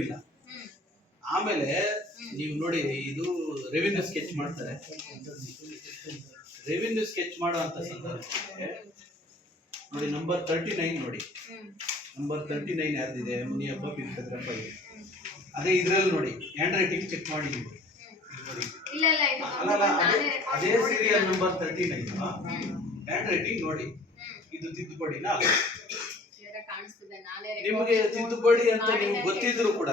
ಇಲ್ಲ. ಆಮೇಲೆ ನೀವು ನೋಡಿ, ಇದು ರೆವಿನ್ಯೂ ಸ್ಕೆಚ್ ಮಾಡ್ತಾರೆ. ರೆವಿನ್ಯೂ ಸ್ಕೆಚ್ ಮಾಡುವಂತ ಸಂದರ್ಭಕ್ಕೆ ನೋಡಿ, ನಂಬರ್ 39 ನೋಡಿ, ನಂಬರ್ 39 ಯಾರ್ದಿದೆ? ಮುನಿಯಪ್ಪ ಪಿಂಕದ್ರಪ್ಪ ಇದೆ. ಅದೇ ಇದ್ರಲ್ಲಿ ನೋಡಿ, ಹ್ಯಾಂಡ್ ರೈಟಿಂಗ್ ಚೆಕ್ ಮಾಡಿ ನೋಡಿ. ಅದೇ ಸೀರಿಯಲ್ ನಂಬರ್ 39 ಹ್ಯಾಂಡ್ ರೈಟಿಂಗ್ ನೋಡಿ. ಇದು ತಿದ್ದುಪಡಿನ ಅಲ್ಲ. ನಿಮಗೆ ತಿದ್ದುಪಡಿ ಅಂತ ನಿಮ್ಗೆ ಗೊತ್ತಿದ್ರು ಕೂಡ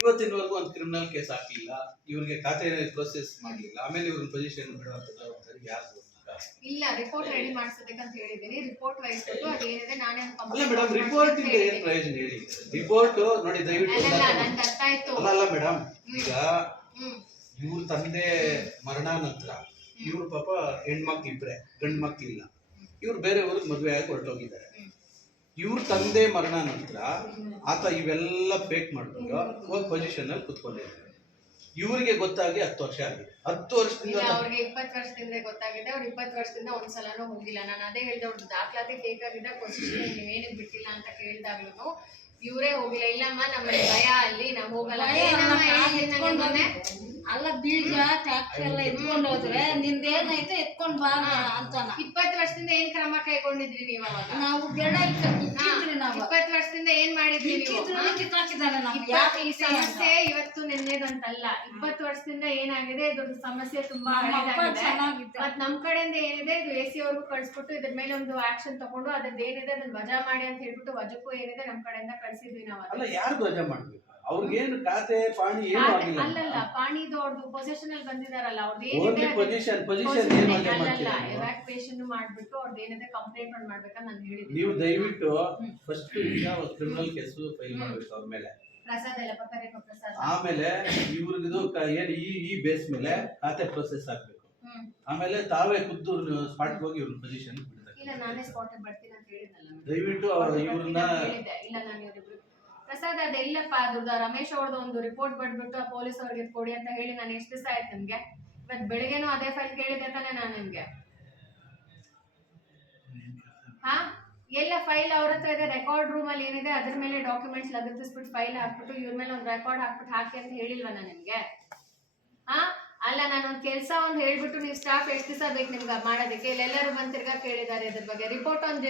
ಇವತ್ತಿನವರೆಗೂ ಒಂದು ಕ್ರಿಮಿನಲ್ ಕೇಸ್ ಹಾಕಲಿಲ್ಲ, ಇವ್ರಿಗೆ ಖಾತೆ ಪ್ರೊಸೆಸ್ ಮಾಡಲಿಲ್ಲ. ಆಮೇಲೆ ಇವ್ರನ್ನ ಪೊಸಿಷನ್ ಬಿಡುವಂತ ಜವಾಬ್ದಾರಿ ಯಾರು? ಇಲ್ಲ, ರಿಪೋರ್ಟ್ ರೆಡಿ ಮಾಡಿಸೋದಕ್ಕೆ ಅಂತ ಹೇಳಿದ್ದೀನಿ. ರಿಪೋರ್ಟ್ ವಹಿಸ್ಬಿಟ್ಟು ಅದೇನಿದೆ ನಾನೇ ಅಲ್ಲ ಮೇಡಮ್, ರಿಪೋರ್ಟ್ ಇಂದ ಏನು ಪ್ರಯೋಜನ ಹೇಳಿ? ರಿಪೋರ್ಟ್ ನೋಡಿ ದಯವಿಟ್ಟು. ನಂಗೆ ಅರ್ಥ ಆಯ್ತು. ಅಲ್ಲ ಮೇಡಮ್, ಈಗ ಇವ್ರ ತಂದೆ ಮರಣ ನಂತರ ಇವ್ರ ಪಾಪ ಹೆಣ್ಮಕ್ಳು ಇಬ್ರೆ, ಗಂಡು ಮಕ್ಳಿಲ್ಲ. ಇವ್ರು ಬೇರೆ ಊರಿಗೆ ಮದುವೆ ಆಗಿ ಹೊರಟೋಗಿದ್ದಾರೆ. ಇವ್ರ ತಂದೆ ಮರಣ ನಂತರ ಆತ ಇವೆಲ್ಲ ಫೇಕ್ ಮಾಡ್ಕೊಂಡು ಹೋಗಿ ಪೊಸಿಷನ್ ಅಲ್ಲಿ ಕುತ್ಕೊಂಡಿದ್ದಾರೆ. ಇವರಿಗೆ ಗೊತ್ತಾಗಿ 10 ವರ್ಷ ಆಗಿದೆ. 10 ವರ್ಷದಿಂದ ಅವ್ರಿಗೆ 20 ವರ್ಷದಿಂದ ಗೊತ್ತಾಗಿದೆ. ಅವ್ರು 20 ವರ್ಷದಿಂದ ಒಂದ್ಸಲನೂ ಹೋಗಿಲ್ಲ. ನಾನು ಅದೇ ಹೇಳಿದೆ, ಅವ್ರದ್ದು ದಾಖಲಾತಿ ಫೇಕ್ ಆಗಿದೆ, ಪೊಸಿಷನ್ ನೀವೇನಕ್ಕೆ ಬಿಟ್ಟಿಲ್ಲ ಅಂತ ಕೇಳಿದಾಗ್ಲೂ ಇವರೇ ಹೋಗಿಲ್ಲ. ಇಲ್ಲಮ್ಮ ನಮ್ಮಲ್ಲಿ ಭಯ, ಅಲ್ಲಿ ನಾವು ಹೋಗಲ್ಲ. ಅಲ್ಲ, ಬೀಜ ಟ್ಯಾಕ್ಟರ್ ಎಲ್ಲ ಎತ್ಕೊಂಡು ಹೋದ್ರೆ ನಿಂದೇನೈತೆ ಎತ್ಕೊಂಡ್ ಬಾ ಅಂತ. 20 ವರ್ಷದಿಂದ ಏನ್ ಕ್ರಮ ಕೈಗೊಂಡಿದ್ರಿ ನೀವು? ಅವಾಗ ನಾವು ಗಿಡ ಇಟ್ಟಿದ್ರಿ. ನಾವು 20 ವರ್ಷದಿಂದ ಏನ್ ಮಾಡಿದ್ರಿ? ಕಿತ್ತಾಕಿದಾರೆ. ಈ ಸಮಸ್ಯೆ ಇವತ್ತು ನಿನ್ನೆದಂತಲ್ಲ. 20 ವರ್ಷದಿಂದ ಏನಾಗಿದೆ, ದೊಡ್ಡ ಸಮಸ್ಯೆ ತುಂಬಾ ಹಳೆದಾಗಿದೆ. ಮತ್ ನಮ್ ಕಡೆಯಿಂದ ಏನಿದೆ, ಇದು AC ಅವ್ರಿಗೂ ಕಳ್ಸ್ಬಿಟ್ಟು ಇದ್ರ ಮೇಲೆ ಒಂದು ಆಕ್ಷನ್ ತಗೊಂಡು ಅದ್ರದ್ದು ಏನಿದೆ ಅದನ್ನ ವಜಾ ಮಾಡಿ ಅಂತ ಹೇಳ್ಬಿಟ್ಟು ವಜಕ್ಕೂ ಏನಿದೆ ನಮ್ ಕಡೆಯಿಂದ ಕಳ್ಸಿದ್ವಿ ನಾವು. ಅಲ್ಲ, ಯಾರು ವಜಾ ಮಾಡ್ಬೇಕು? ಅವ್ರಿಗೇನು ಖಾತೆ ಪಾಣಿ ಏನು ಆಗಿಲ್ಲ. ಅಲ್ಲಲ್ಲ, ಪಾಣಿದು ಅವ್ರದ್ದು ಪೊಸಿಷನ್ ಅಲ್ಲಿ ಬಂದಿದಾರಲ್ಲ, ಅವ್ರದ್ದು ಏನಿದೆ ಪೊಸಿಷನ್ ಎವಾಕ್ಯುಯೇಷನ್ ಮಾಡ್ಬಿಟ್ಟು ಅವ್ರದ್ದು ಏನಿದೆ ಕಂಪ್ಲೇಂಟ್ ಮಾಡ್ಬೇಕಂತ ನಾನು ಹೇಳಿದ್ದೀನಿ. ನೀವು ದಯವಿಟ್ಟು ಫಸ್ಟ್ ಈಗ ಕ್ರಿಮಿನಲ್ ಕೇಸು ಫೈಲ್ ಮಾಡ್ಬೇಕು ಅವ್ರ ಮೇಲೆ. ಪ್ರಸಾದ್ ಎಲ್ಲ ಪಕ್ಕರೇಖ ಪ್ರಸಾದ್. ಆಮೇಲೆ ಇವ್ರದ್ದು ಏನು ಈ ಬೇಸ್ ಮೇಲೆ ಖಾತೆ ಪ್ರೊಸೆಸ್ ಆಗ್ಬೇಕು. ಆಮೇಲೆ ತಾವೇ ಖುದ್ದು ಸ್ಪಾಟ್ ಹೋಗಿ ಇವ್ರ ಪೊಸಿಷನ್ ಬಿಡ್ತಾರೆ. ಇಲ್ಲ, ನಾನೇ ಸ್ಪಾಟ್ ಬರ್ತೀನಿ ಅಂತ ಹೇಳಿದ್ನಲ್ಲ. ದಯವಿಟ್ಟು ಇವ್ರನ್ನ ಇಲ್ಲ, ನಾನು ಇವ್ರಿಬ್ರು ಪ್ರಸಾದ್ ಅದೆಲ್ಲಪ್ಪ, ಅದ್ರದ್ದು ರಮೇಶ್ ಅವ್ರದ್ದು ಒಂದು ರಿಪೋರ್ಟ್ ಬರ್ಬಿಟ್ಟು ಪೊಲೀಸ್ ಅವ್ರಿಗೆ ಕೊಡಿ ಅಂತ ಹೇಳಿ ನಾನು ಎಷ್ಟು ದಿವಸ ಆಯ್ತು ನಿಮ್ಗೆ? ಇವತ್ತು ಬೆಳಿಗ್ಗೆನೂ ಅದೇ ಫೈಲ್ ಕೇಳಿದೆ ತಾನೆ ನಾನು ನಿಮ್ಗೆ. ಹಾ, ಎಲ್ಲ ಫೈಲ್ ಅವ್ರ ಹತ್ರ ಇದೆ. ರೆಕಾರ್ಡ್ ರೂಮ್ ಅಲ್ಲಿ ಏನಿದೆ ಅದ್ರ ಮೇಲೆ ಡಾಕ್ಯುಮೆಂಟ್ಸ್ ಲಗತ್ತಿಸ್ಬಿಟ್ಟು ಫೈಲ್ ಹಾಕ್ಬಿಟ್ಟು ಇವ್ರ ಮೇಲೆ ಒಂದು ರೆಕಾರ್ಡ್ ಹಾಕ್ಬಿಟ್ಟು ಹಾಕಿ ಅಂತ ಹೇಳಿಲ್ವ ನಾನು ನಿಮ್ಗೆ? ಹಾ, ಅಲ್ಲ, ನಾನು ಒಂದು ಕೆಲಸ ಒಂದು ಹೇಳ್ಬಿಟ್ಟು ನೀವು ಸ್ಟಾಫ್ ಎಷ್ಟು ದಿವಸ ಬೇಕು ನಿಮ್ಗೆ ಮಾಡೋದಕ್ಕೆ? ಇಲ್ಲೆಲ್ಲರೂ ಬಂದು ತಿರ್ಗಾ ಕೇಳಿದ್ದಾರೆ ಇದ್ರ ಬಗ್ಗೆ. ರಿಪೋರ್ಟ್ ಒಂದು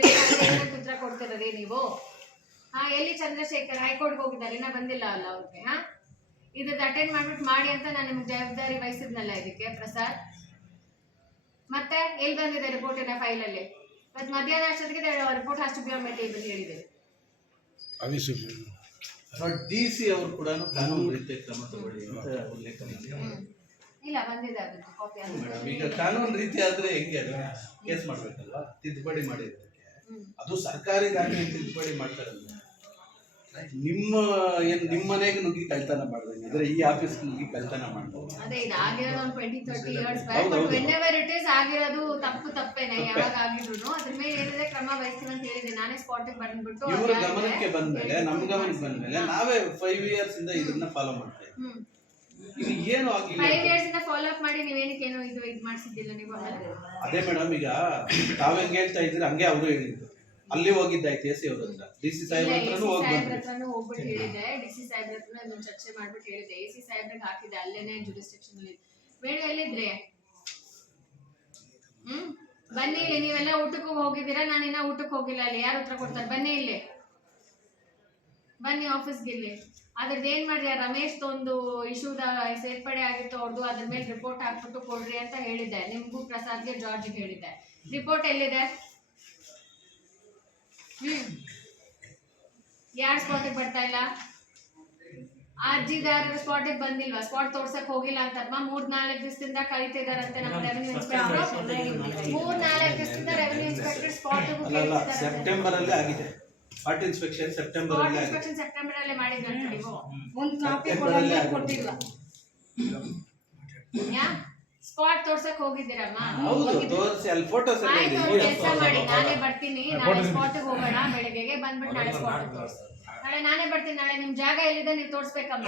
ಉತ್ತರ ಕೊಡ್ತಿರೋರಿ ನೀವು? ಹಾ, ಎಲ್ಲಿ ಚಂದ್ರಶೇಖರ್ ಹೈಕೋರ್ಟ್ಗೆ ಹೋಗಿದ್ದಾರೆ, ಇನ್ನ ಬಂದಿಲ್ಲ ಅಲ್ಲ ಅವ್ರಿಗೆ? ಹಾ, ಇದ್ರದ್ದು ಅಟೆಂಡ್ ಮಾಡ್ಬಿಟ್ಟು ಮಾಡಿ ಅಂತ ನಾನು ನಿಮ್ಗೆ ಜವಾಬ್ದಾರಿ ವಹಿಸಿದ್ನಲ್ಲ ಇದಕ್ಕೆ ಪ್ರಸಾದ್. ಮತ್ತೆ ಎಲ್ಲಿ ಬಂದಿದೆ ರಿಪೋರ್ಟಿನ ಫೈಲಲ್ಲಿ? ಇವತ್ತು ಮಧ್ಯಾಹ್ನ ಅಷ್ಟೊತ್ತಿಗೆ ರಿಪೋರ್ಟ್ ಅಷ್ಟು ಬಿ ಆನ್ ಟೇಬಲ್ ಹೇಳಿದ್ದೇವೆ. DC ಅವರು ಕೂಡ ಕಾನೂನು ರೀತಿಯ ಕ್ರಮ ತಗೊಳ್ಳಿ ಅಂತ ಉಲ್ಲೇಖ ಇಲ್ಲ, ಬಂದಿದೆ ಅದು ಕಾಪಿ. ಈಗ ಕಾನೂನು ರೀತಿ ಆದ್ರೆ ಹೆಂಗೆ ಕೇಸ್ ಮಾಡ್ಬೇಕಲ್ವಾ? ತಿದ್ದುಪಡಿ ಮಾಡಿರೋದಕ್ಕೆ ಅದು ಸರ್ಕಾರಿ ದಾಖಲೆ ತಿದ್ದುಪಡಿ ಮಾಡ್ತಾರಲ್ಲ. ನಿಮ್ಮ ಮನೆಗೆ ನುಗ್ಗಿ ಕಳ್ತನ ಮಾಡ್ದಂಗೆ ಇದ್ರೆ ಈ ಆಫೀಸ್ ನುಗ್ಗಿ ಕಳ್ತನ ಮಾಡ್ತಾರೆ. ಅದೇ ಇದು ಆಗಿರೋದು ಒಂದು 20-30 years back. But whenever it is ಆಗಿರೋದು ತಪ್ಪೇನೆ ಯಾವಾಗ ಆಗಿದ್ರು ಅದ್ರ ಮೇಲೆ ಏನಿದೆ ಕ್ರಮ ವಹಿಸ್ತೀವಿ ಅಂತ ಹೇಳಿದೆ. ನಾನೇ ಸ್ಪಾಟಿಗೆ ಬಂದ್ಬಿಟ್ಟು ಇವ್ರ ಗಮನಕ್ಕೆ ಬಂದ್ಮೇಲೆ, ನಮ್ ಗಮನಕ್ಕೆ ಬಂದ್ಮೇಲೆ ನಾವೇ 5 years ಇಂದ ಇದನ್ನ ಫಾಲೋ ಮಾಡ್ತೇವೆ. ಈಗ ಏನು ಆಗಿಲ್ಲ, 5 years ಇಂದ ಫಾಲೋ ಅಪ್ ಮಾಡಿ ನೀವೇನಕ್ಕೇನು ಇದು ಮಾಡಿಸಿದ್ದಿಲ್ಲ ನೀವು? ಅದೇ ಮೇಡಮ್, ಈಗ ತಾವೇಂಗ್ ಹೇಳ್ತಾ ಇದ್ರೆ ಹಂಗೆ ಅವರು ಹೇಳಿದ್ರು. ಅಲ್ಲಿ ಹೋಗಿದ್ದಾಯ್ತು AC ಅವ್ರ ಹತ್ರ, DC ಸಾಹೇಬ್ರ ಹತ್ರನೂ ಹೋಗ್ಬಿಟ್ಟು ಹೇಳಿದೆ. DC ಸಾಹೇಬ್ರ ಹತ್ರ ಒಂದು ಚರ್ಚೆ ಮಾಡ್ಬಿಟ್ಟು ಹೇಳಿದೆ. AC ಸಾಹೇಬ್ರಿಗೆ ಹಾಕಿದೆ, ಅಲ್ಲೇನೆ ಜುರಿಸ್ಡಿಕ್ಷನ್ ಅಲ್ಲಿ. ಬೇಡ, ಎಲ್ಲಿದ್ರೆ ಬನ್ನಿ ಇಲ್ಲಿ. ನೀವೆಲ್ಲ ಊಟಕ್ಕೆ ಹೋಗಿದ್ದೀರಾ, ನಾನು ಇನ್ನ ಊಟಕ್ಕೆ ಹೋಗಿಲ್ಲ. ಅಲ್ಲಿ ಯಾರು ಉತ್ತರ ಕೊಡ್ತಾರೆ? ಬನ್ನಿ ಇಲ್ಲಿ, ಬನ್ನಿ ಆಫೀಸ್ಗೆ ಇಲ್ಲಿ. ಅದ್ರದ್ದು ಏನ್ ಮಾಡ್ರಿ, ರಮೇಶ್ ಒಂದು ಇಶ್ಯೂದ ಸೇರ್ಪಡೆ ಆಗಿತ್ತು ಅವ್ರದ್ದು, ಅದ್ರ ಮೇಲೆ ರಿಪೋರ್ಟ್ ಹಾಕ್ಬಿಟ್ಟು ಕೊಡ್ರಿ ಅಂತ ಹೇಳಿದ್ದೆ. ನಿಮ್ಗೂ ಪ್ರಸಾದ್ಗೆ ಜಾರ್ಜ್ಗೆ ಹೇಳಿದ್ದೆ. ರಿಪೋರ್ಟ್ ಎಲ್ಲಿದೆ? ಯಾರು ಸ್ಪಾಟಿಗೆ ಬರ್ತಾ ಇಲ್ಲ? ಅರ್ಜಿದಾರರ ಸ್ಪಾಟಿಗೆ ಬಂದಿಲ್ವಾ? ಸ್ಪಾಟ್ ತೋರ್ಸಕ್ ಹೋಗಿಲ್ಲ ಅಂತ 3-4 ದಿವಸದಿಂದ ಕರೀತಿದಾರಂತೆ ನಮ್ಮ ರೆವೆನ್ಯೂ ಇನ್ಸ್ಪೆಕ್ಟರ್. 3-4 ದಿವಸದಿಂದ ರೆವೆನ್ಯೂ ಇನ್ಸ್ಪೆಕ್ಟರ್ ಸ್ಪಾಟ್ ಸೆಪ್ಟೆಂಬರ್ ಅಲ್ಲೇ ಆಗಿದೆ. ಸ್ಪಾಟ್ ಇನ್ಸ್ಪೆಕ್ಷನ್ ಸೆಪ್ಟೆಂಬರ್ ಅಲ್ಲೇ ಮಾಡಿದ್ರಂತೆ. ನೀವು ಒಂದು ಕಾಪಿ ಕೊಟ್ಟಿಲ್ಲ. ಸ್ಪಾಟ್ ತೋರ್ಸಕ್ ಹೋಗಿದ್ದೀರಮ್ಮ? ಆಯ್ತು, ಕೆಲಸ ಮಾಡಿ, ನಾನೇ ಬರ್ತೀನಿ. ನಾಳೆ ಸ್ಪಾಟ್ಗೆ ಹೋಗೋಣ. ಬೆಳಿಗ್ಗೆ ಬಂದ್ಬಿಟ್ಟು ನಾಳೆ ಸ್ಪಾಟ್ ತೋರಿಸಿ. ನಾಳೆ ನಾನೇ ಬರ್ತೀನಿ. ನಾಳೆ ನಿಮ್ ಜಾಗ ಎಲ್ಲಿದೆ ನೀವು ತೋರ್ಸ್ಬೇಕಮ್ಮ.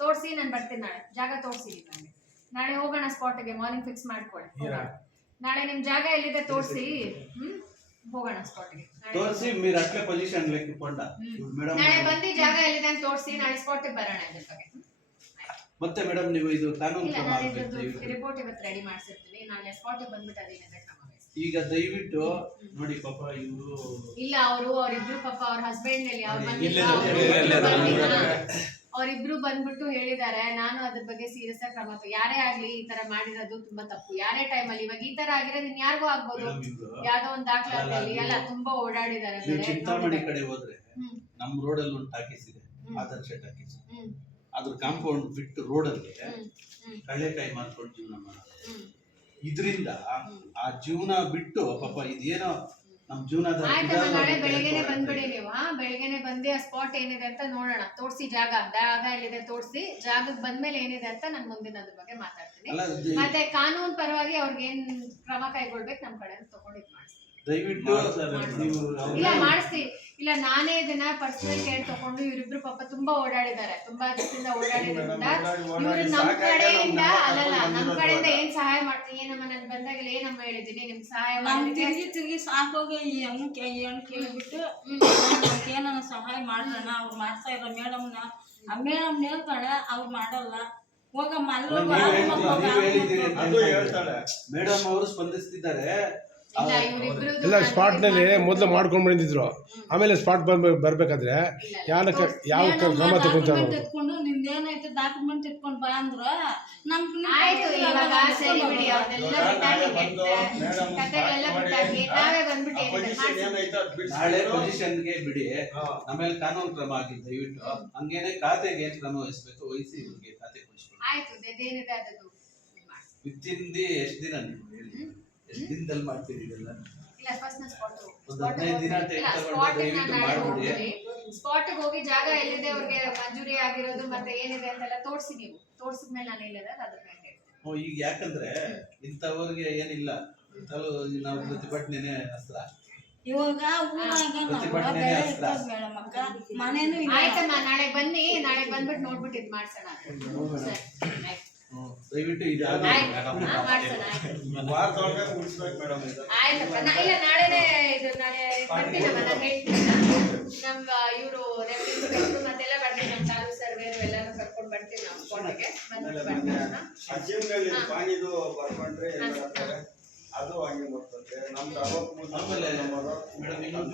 ತೋರಿಸಿ ನಾನು ಬರ್ತೀನಿ. ನಾಳೆ ಜಾಗ ತೋರಿಸಿ ನನಗೆ. ನಾಳೆ ಹೋಗೋಣ ಸ್ಪಾಟ್ಗೆ. ಮಾರ್ನಿಂಗ್ ಫಿಕ್ಸ್ ಮಾಡ್ಕೊಳ್ಳಿ. ನಾಳೆ ನಿಮ್ ಜಾಗ ಎಲ್ಲಿದೆ ತೋರಿಸಿ. ಹೋಗೋಣ ಸ್ಪಾಟ್ಗೆ. ತೋರಿಸಿ మీరు అట్లే పొజిషన్ లెక్కి పొండ మేడం ನಾಳೆ ಬಂದು ಜಾಗ ಎಲ್ಲಿದೆ ಅಂತ ತೋರಿಸಿ ನಾಳೆ ಸ್ಪಾಟ್ಗೆ ಬರೋಣ ಇದ್ರ ಬಗ್ಗೆ. ಮತ್ತೆ ಮೇಡಮ್ ನೀವು ಇದು ಕಾನೂನು ಇಲ್ಲ ಕ್ರಮ ನಾನು ಆಗ್ಬೇಕು ಇದ್ರದ್ದು ದಯವಿಟ್ಟು. ರಿಪೋರ್ಟ್ ಇವತ್ತು ರೆಡಿ ಮಾಡಿಸಿರ್ತೀನಿ. ನಾಳೆ ಸ್ಪಾಟ್ಗೆ ಬಂದ್ಬಿಟ್ಟು ಅದೇನಿದೆ ಕ್ರಮ ವಹಿಸ್ತೀನಿ. ಈಗ ದಯವಿಟ್ಟು ನೋಡಿ ಪಾಪ ಇವರು ಇಲ್ಲ ಅವರಿಬ್ರು ಪಾಪ ಅವ್ರ ಹಸ್ಬೆಂಡ್ ಅಲ್ಲಿ ಅವ್ರು ಅವರಿಬ್ರು ಬಂದ್ಬಿಟ್ಟು ಹೇಳಿದ್ದಾರೆ, ನಾನು ಅದ್ರ ಬಗ್ಗೆ ಸೀರಿಯಸ್ ಆಗಿ ಕ್ರಮ ಯಾರೇ ಆಗ್ಲಿ ಈ ತರ ಮಾಡಿರೋದು ತುಂಬಾ ತಪ್ಪು. ಯಾರೇ ಟೈಮಲ್ಲಿ ಇವಾಗ ಈ ತರ ಆಗಿರೋದು ಇನ್ ಯಾರಿಗೂ ಆಗ್ಬೋದು. ಯಾವ್ದೋ ಒಂದ್ ದಾಖಲಾತಿಯಲ್ಲಿ ಎಲ್ಲ ತುಂಬಾ ಓಡಾಡಿದ್ದಾರೆ. ನೀವು ಚಿಂತಾಮಣಿ ಕಡೆ ಹೋದ್ರೆ ನಮ್ ರೋಡ್ ಅಲ್ಲಿ ಒಂದು ಟಾಕೀಸ್ ಇದೆ, ಆದರ್ಶ ಟಾಕೀಸ್. ಅದ್ರ ಕಾಂಪೌಂಡ್ ಬಿಟ್ಟು ರೋಡ್ ಅಲ್ಲಿ ಕಳ್ಳೆಕಾಯಿ ಮಾರ್ಕೊಂಡು ಜೀವನ ಮಾಡೋದು. ಇದರಿಂದ ಆ ಜೀವನ ಬಿಟ್ಟು ಪಾಪ ಇದೇನೋ ನಮ್ ಜೀವನದ ಆಯ್ತಮ್ಮ, ನಾಳೆ ಬೆಳಗ್ಗೆನೆ ಬಂದ್ಬಿಡಿ ನೀವು. ಬೆಳಗ್ಗೆನೆ ಬಂದು ಆ ಸ್ಪಾಟ್ ಏನಿದೆ ಅಂತ ನೋಡೋಣ. ತೋರಿಸಿ ಜಾಗ ಎಲ್ಲಿದೆ ತೋರಿಸಿ, ಜಾಗಕ್ಕೆ ಬಂದ್ಮೇಲೆ ಏನಿದೆ ಅಂತ ನಾನು ಮುಂದಿನ ಅದ್ರ ಬಗ್ಗೆ ಮಾತಾಡ್ತೀನಿ. ಮತ್ತೆ ಕಾನೂನು ಪರವಾಗಿ ಅವ್ರಿಗೆ ಏನ್ ಕ್ರಮ ಕೈಗೊಳ್ಬೇಕು ನಮ್ ಕಡೆ ತಗೊಂಡಿದ್ ಮಾಡಿಸ್ತೀನಿ. ದಯವಿಟ್ಟು ಇಲ್ಲ ಮಾಡಿಸ್ತೀನಿ. ಇಲ್ಲ ನಾನೇ ಇದನ್ನ ಪರ್ಸನಲ್ ಕೇರ್ ತಗೊಂಡು ಇವರಿಬ್ರು ಪಾಪ ತುಂಬಾ ಓಡಾಡಿದ್ದಾರೆ. ತುಂಬಾ ದಿವಸದಿಂದ ಓಡಾಡಿದ್ರಿಂದ ಇವ್ರು ನಮ್ ಕಡೆಯಿಂದ ಅಲ್ಲಲ್ಲ ನಮ್ ಕಡೆಯಿಂದ ಏನ್ ಸಹಾಯ ಮಾಡ್ತೀನಿ. ಏನಮ್ಮ ನನ್ ಬಂದಾಗಲೇ ಏನಮ್ಮ ಹೇಳಿದೀನಿ ನಿಮ್ಗೆ ಸಹಾಯ ಮಾಡಿ ತಿರುಗಿ ಸಾಕೋಗಿ ಹೆಣ್ಣು ಕೇಳ್ಬಿಟ್ಟು ಏನಾನ ಸಹಾಯ ಮಾಡೋಣ. ಅವ್ರು ಮಾಡ್ತಾ ಇರೋ ಮೇಡಮ್ನ ಆ ಮೇಡಮ್ ಹೇಳ್ತಾಳೆ, ಅವ್ರು ಮಾಡಲ್ಲ. ಹೋಗಮ್ಮ ಮೇಡಮ್ ಅವರು ಸ್ಪಂದಿಸ್ತಿದ್ದಾರೆ. ಇಲ್ಲ ಸ್ಪಾಟ್ ನಲ್ಲಿ ಮೊದಲು ಮಾಡ್ಕೊಂಡು ಬಂದಿದ್ರು, ಆಮೇಲೆ ಸ್ಪಾಟ್ ಬರ್ಬೇಕಾದ್ರೆ ಯಾವ ಕ್ರಮ ತಗೊಂತಾರೆ. ಎತ್ಕೊಂಡು ನಿಂದೇನೈತೆ ಡಾಕ್ಯುಮೆಂಟ್ ಎತ್ಕೊಂಡು ಬಾ ಅಂದ್ರ ಆಯ್ತು. ಇವಾಗ ಸರಿ ಬಿಡಿ, ಅವ್ರನ್ನೆಲ್ಲ ಕತೆಗಳೆಲ್ಲ ಬಿಟ್ಟಾಕಿ ನಾವೇ ಬಂದ್ಬಿಟ್ಟು ನಾಳೆ ಪೊಸಿಷನ್ಗೆ ಬಿಡಿ, ಆಮೇಲೆ ಕಾನೂನು ಕ್ರಮ ಆಗಿದೆ. ದಯವಿಟ್ಟು ಹಂಗೇನೆ ಖಾತೆಗೆ ಏನ್ ಕ್ರಮ ವಹಿಸ್ಬೇಕು ವಹಿಸಿ ಇವ್ರಿಗೆ ಖಾತೆ ಕೊಡಿಸ್ಬೇಕು. ಆಯ್ತು. ಅದೇನಿದೆ ಅದದು ವಿತಿನ್ ದಿ ಎಷ್ಟು ದಿನ ನೀವು ಹೇಳಿ, ಎಷ್ಟು ದಿನದಲ್ಲಿ ಮಾಡ್ತೀರಿ ಇದೆಲ್ಲ? ಇಲ್ಲ ಫಸ್ಟ್ ನಾನು ಒಂದು 15 ದಿನ ದಯವಿಟ್ಟು ಮಾಡ್ಬಿಡಿ. ಸ್ಪಾಟ್ಗೆ ಹೋಗಿ ಜಾಗ ಎಲ್ಲಿದೆ ಅವ್ರಿಗೆ ಮಂಜೂರಿ ಆಗಿರೋದು ಮತ್ತೆ ಏನಿದೆ ಅಂತೆಲ್ಲ ತೋರಿಸಿ. ನೀವು ತೋರಿಸಿದ್ಮೇಲೆ ನಾನು ಹೇಳಿದ್ರೆ ಅದ್ರ ಮೇಲೆ ಹೇಳ್ತೀನಿ. ಈಗ ಯಾಕಂದ್ರೆ ಇಂಥವ್ರಿಗೆ ಏನಿಲ್ಲ, ನಾವು ಪ್ರತಿಭಟನೆ ಅಸ್ತ್ರ. ಇವಾಗ ಮೇಡಮ್ ಅಕ್ಕ ಮನೇನು ಆಯ್ತಮ್ಮ, ನಾಳೆ ಬನ್ನಿ. ನಾಳೆ ಬಂದ್ಬಿಟ್ಟು ನೋಡ್ಬಿಟ್ಟು ಇದು ಮಾಡ್ಸೋಣ. ದಯವಿಟ್ಟು ಇದು ಆಯ್ತಪ್ಪ. ಇಲ್ಲ ನಾಳೆನೆ ಇದು ನಾಳೆ ಬರ್ತೀನಮ್ಮ. ನಾನು ಹೇಳ್ತೀನಿ. ನಮ್ಮ ಇವರು ರೆವಿನ್ಯೂ ಇನ್ಸ್ಪೆಕ್ಟರ್ ಮತ್ತೆಲ್ಲ ಬರ್ತೀನಿ. ನಮ್ಮ ತಾಲೂಕು ಸರ್ವೇರು ಎಲ್ಲಾನು ಕರ್ಕೊಂಡು ಬರ್ತೀನಿ ನಾವು ಸ್ಪಾಟ್ಗೆ. ಬಂದ್ಬಿಟ್ಟು ಬರ್ತೀನಿ. ಅದು ಹಂಗೆ ಬರ್ತದೆ. ನಮ್ದು 60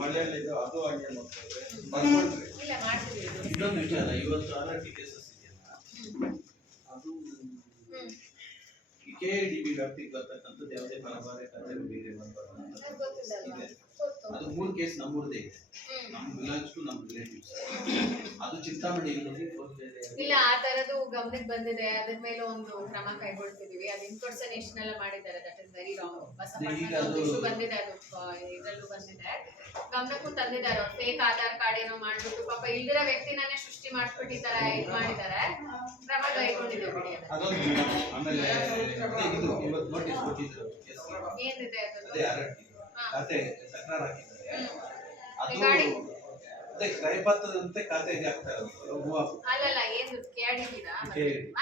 ಮಳೆಯಲ್ಲಿದ್ದು ಅದು ಹಂಗೆ ಬರ್ತದೆ. ಇಲ್ಲ ಮಾಡ್ತೀವಿ. ಇನ್ನೊಂದು ವಿಚಾರ, ಇವತ್ತು ಆರ್ಟಿ ಕೇಸಸ್ ಇದೆಯಲ್ಲ, ಅದು KIDB ವ್ಯಾಪ್ತಿಗೆ ಬರ್ತಕ್ಕಂಥದ್ದು ಯಾವುದೇ ಪರಭಾರೆ ಕತೆ ಬೇರೆ ಇದೆ. ಅದು 3 ಕೇಸ್ ನಮ್ಮೂರದೇ ಇದೆ. ನಮ್ಮ ಬಿಲಾಂಗ್ಸ್ ಟು ನಮ್ಮ ರಿಲೇಟಿವ್ಸ್. ಅದು ಚಿಂತಾಮಣಿ ಇಲ್ಲ ಆ ತರದ್ದು ಗಮನಕ್ಕೆ ಬಂದಿದೆ. ಅದ್ರ ಮೇಲೆ ಒಂದು ಕ್ರಮ ಕೈಗೊಳ್ತಿದೀವಿ. ಅದು ಇನ್ಪರ್ಸನೇಷನ್ ಎಲ್ಲ ಮಾಡಿದ್ದಾರೆ. That is very wrong. Basavanna ಬಂದಿದೆ, ಅದು ಇದ್ರಲ್ಲೂ ಬಂದಿದೆ, ಗಮನಕ್ಕೂ ತಂದಿದ್ದಾರೆ. ಅವ್ರು ಫೇಕ್ ಆಧಾರ್ ಕಾರ್ಡ್ ಏನೋ ಮಾಡ್ಬಿಟ್ಟು ಪಾಪ ಇಲ್ದಿರೋ ವ್ಯಕ್ತಿನೇ ಸೃಷ್ಟಿ ಮಾಡ್ಬಿಟ್ಟು ಈ ತರ ಇದು ಮಾಡಿದ್ದಾರೆ. ಕ್ರಮ ಕೈಗೊಂಡಿದೆ ಬಿಡಿ. ಆಮೇಲೆ ಇವತ್ತು ನೋಟಿಸ್ ಕೊಟ್ಟಿದ್ರು. ಏನಿದೆ ಅದು ಖಾತೆ ತಕರಾರು ಹಾಕಿದ್ದಾರೆ. ಅದು ಅದೇ ಕ್ರಯಪತ್ರದಂತೆ ಖಾತೆಗೆ ಹಾಕ್ತಾ ಇರೋದು. ಅಲ್ಲಲ್ಲ ಏನು ಕೇಳಿದ್ದೀರಾ?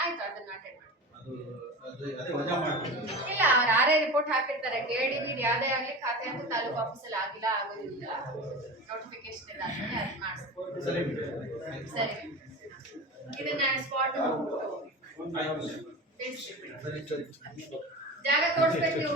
ಆಯ್ತು, ಅದನ್ನ ಅಟೆಂಡ್ ಮಾಡಿ. ಅದೇ ವಜಾ ಮಾಡ್ತೀನಿ. ಇಲ್ಲ ಅವ್ರು ಯಾರೇ ರಿಪೋರ್ಟ್ ಹಾಕಿರ್ತಾರೆ KIDB ಯಾವ್ದೇ ಆಗ್ಲಿ ಖಾತೆ ಅಂತ ತಾಲೂಕು ಆಫೀಸಲ್ಲಿ ಆಗಿಲ್ಲ, ಆಗೋದಿಲ್ಲ. ನೋಟಿಫಿಕೇಶನ್ ಇಲ್ಲ ಆದ್ಮೇಲೆ ಅದು ಮಾಡಿಸ್ಬೋದು. ಸರಿ, ಇದನ್ನ ಸ್ಪಾಟ್ ಜಾಗ ತೋರಿಸ್ಬೇಕು ನೀವು.